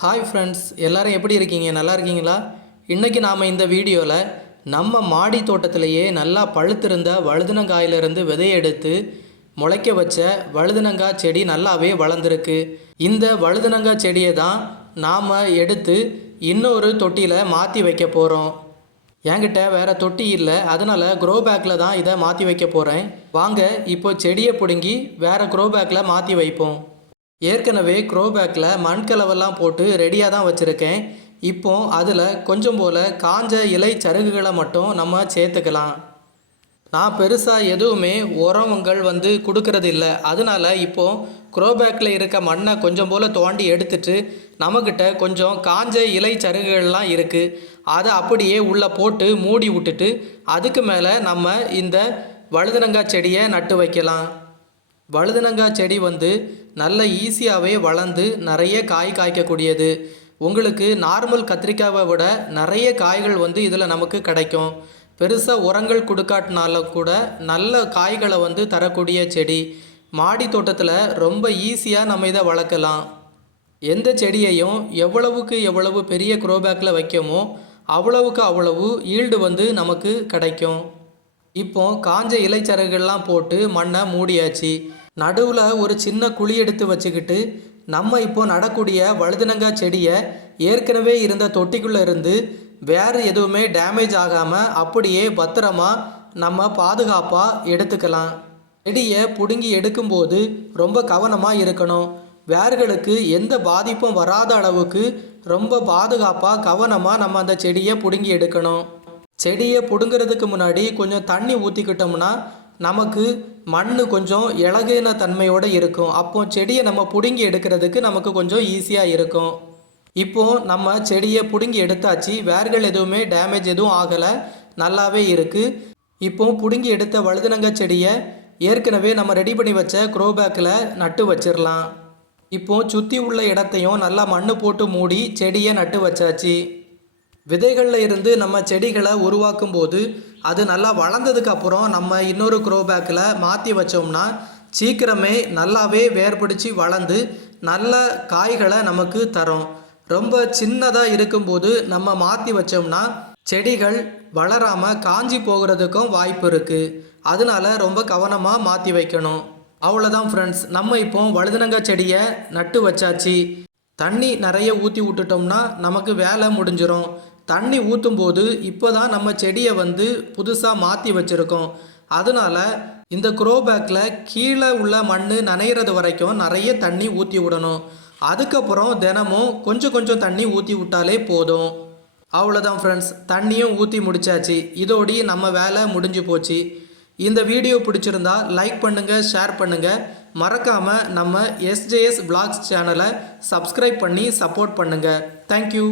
Hi friends எல்லோரும் எப்படி இருக்கீங்க? நல்லா இருக்கீங்களா? இன்றைக்கி நாம் இந்த வீடியோவில் நம்ம மாடி தோட்டத்திலேயே நல்லா பழுத்திருந்த வழுதுனங்காயிலிருந்து விதையை எடுத்து முளைக்க வச்ச வழுதுனங்காய் செடி நல்லாவே வளர்ந்துருக்கு. இந்த வழுதுனங்காய் செடியை தான் நாம் எடுத்து இன்னொரு தொட்டியில் மாற்றி வைக்க போகிறோம் என்கிட்ட வேறு தொட்டி இல்லை அதனால் க்ரோ பேக்கில் தான் இதை மாற்றி வைக்க போகிறேன் வாங்க இப்போ செடியை பிடுங்கி வேறு க்ரோ பேக்கில் மாற்றி வைப்போம். ஏற்கனவே க்ரோபேக்கில் மண் கலவெல்லாம் போட்டு ரெடியாக தான் வச்சுருக்கேன். இப்போ அதில் கொஞ்சம் போல் காஞ்ச இலை சருகுகளை மட்டும் நம்ம சேர்த்துக்கலாம். நான் பெருசாக எதுவுமே உரங்கள் வந்து கொடுக்கறது இல்லை அதனால இப்போ க்ரோபேக்கில் இருக்க மண்ணை கொஞ்சம் போல் தோண்டி எடுத்துட்டு நம்மக்கிட்ட கொஞ்சம் காஞ்ச இலை சருகுகள்லாம் இருக்குது அதை அப்படியே உள்ளே போட்டு மூடி விட்டுட்டு அதுக்கு மேலே நம்ம இந்த வழுதுனங்காய் செடியை நட்டு வைக்கலாம். வழுதுனங்காய் செடி வந்து நல்ல ஈஸியாகவே வளர்ந்து நிறைய காய் காய்க்கக்கூடியது. உங்களுக்கு நார்மல் கத்திரிக்காவை விட நிறைய காய்கள் வந்து இதில் நமக்கு கிடைக்கும். பெருசாக உரங்கள் கொடுக்காட்டினாலும் கூட நல்ல காய்களை வந்து தரக்கூடிய செடி. மாடி தோட்டத்தில் ரொம்ப ஈஸியாக நம்ம இதை வளர்க்கலாம். எந்த செடியையும் எவ்வளவுக்கு எவ்வளவு பெரிய க்ரோபேக்கில் வைக்கமோ அவ்வளவுக்கு அவ்வளவு ஈல்டு வந்து நமக்கு கிடைக்கும். இப்போ காஞ்ச இலைச்சரகுகள்லாம் போட்டு மண்ணை மூடியாச்சு. நடுவில் ஒரு சின்ன குழி எடுத்து வச்சுக்கிட்டு நம்ம இப்போ நடக்கூடிய வழுதுனங்காய் செடியை ஏற்கனவே இருந்த தொட்டிக்குள்ளே இருந்து வேறு எதுவுமே டேமேஜ் ஆகாமல் அப்படியே பத்திரமா நம்ம பாதுகாப்பாக எடுத்துக்கலாம். செடியை பிடுங்கி எடுக்கும்போது ரொம்ப கவனமாக இருக்கணும். வேர்களுக்கு எந்த பாதிப்பும் வராத அளவுக்கு ரொம்ப பாதுகாப்பாக கவனமாக நம்ம அந்த செடியை பிடுங்கி எடுக்கணும். செடியை பிடுங்கிறதுக்கு முன்னாடி கொஞ்சம் தண்ணி ஊற்றிக்கிட்டோம்னா நமக்கு மண் கொஞ்சம் இலகின தன்மையோடு இருக்கும். அப்போ செடியை நம்ம பிடுங்கி எடுக்கிறதுக்கு நமக்கு கொஞ்சம் ஈஸியாக இருக்கும். இப்போ நம்ம செடியை பிடுங்கி எடுத்தாச்சு. வேர்கள் எதுவுமே டேமேஜ் எதுவும் ஆகலை. நல்லாவே இருக்குது இப்போ பிடுங்கி எடுத்த வழுதுனங்க செடியை ஏற்கனவே நம்ம ரெடி பண்ணி வச்ச குரோபேக்கில் நட்டு வச்சிடலாம் இப்போ சுற்றி உள்ள இடத்தையும் நல்லா மண்ணு போட்டு மூடி செடியை நட்டு வச்சாச்சு. விதைகளில் இருந்து நம்ம செடிகளை உருவாக்கும் போது அது நல்லா வளர்ந்ததுக்கு அப்புறம் நம்ம இன்னொரு க்ரோ பேக்கில் மாற்றி வச்சோம்னா சீக்கிரமே நல்லாவே வேர் பிடிச்சி வளர்ந்து நல்ல காய்களை நமக்கு தரும். ரொம்ப சின்னதாக இருக்கும்போது நம்ம மாற்றி வச்சோம்னா செடிகள் வளராமல் காஞ்சி போகிறதுக்கும் வாய்ப்பு இருக்குது அதனால ரொம்ப கவனமாக மாற்றி வைக்கணும். அவ்வளோதான் ஃப்ரெண்ட்ஸ் நம்ம இப்போ வழுதுனங்க செடியை நட்டு வச்சாச்சு. தண்ணி நிறைய ஊற்றி விட்டுட்டோம்னா நமக்கு வேலை முடிஞ்சிடும் தண்ணி ஊற்றும் போது இப்போ தான் நம்ம செடியை வந்து புதுசாக மாற்றி வச்சுருக்கோம். அதனால இந்த குரோபேக்கில் கீழே உள்ள மண் நனைகிறது வரைக்கும் நிறைய தண்ணி ஊற்றி விடணும். அதுக்கப்புறம் தினமும் கொஞ்சம் கொஞ்சம் தண்ணி ஊற்றி விட்டாலே போதும். அவ்வளோதான் ஃப்ரெண்ட்ஸ் தண்ணியும் ஊற்றி முடிச்சாச்சு. இதோடி நம்ம வேலை முடிஞ்சு போச்சு. இந்த வீடியோ பிடிச்சிருந்தா லைக் பண்ணுங்கள் ஷேர் பண்ணுங்கள் மறக்காமல் நம்ம எஸ்ஜேஎஸ் பிளாக்ஸ் சேனலை சப்ஸ்கிரைப் பண்ணி சப்போர்ட் பண்ணுங்கள் தேங்க்யூ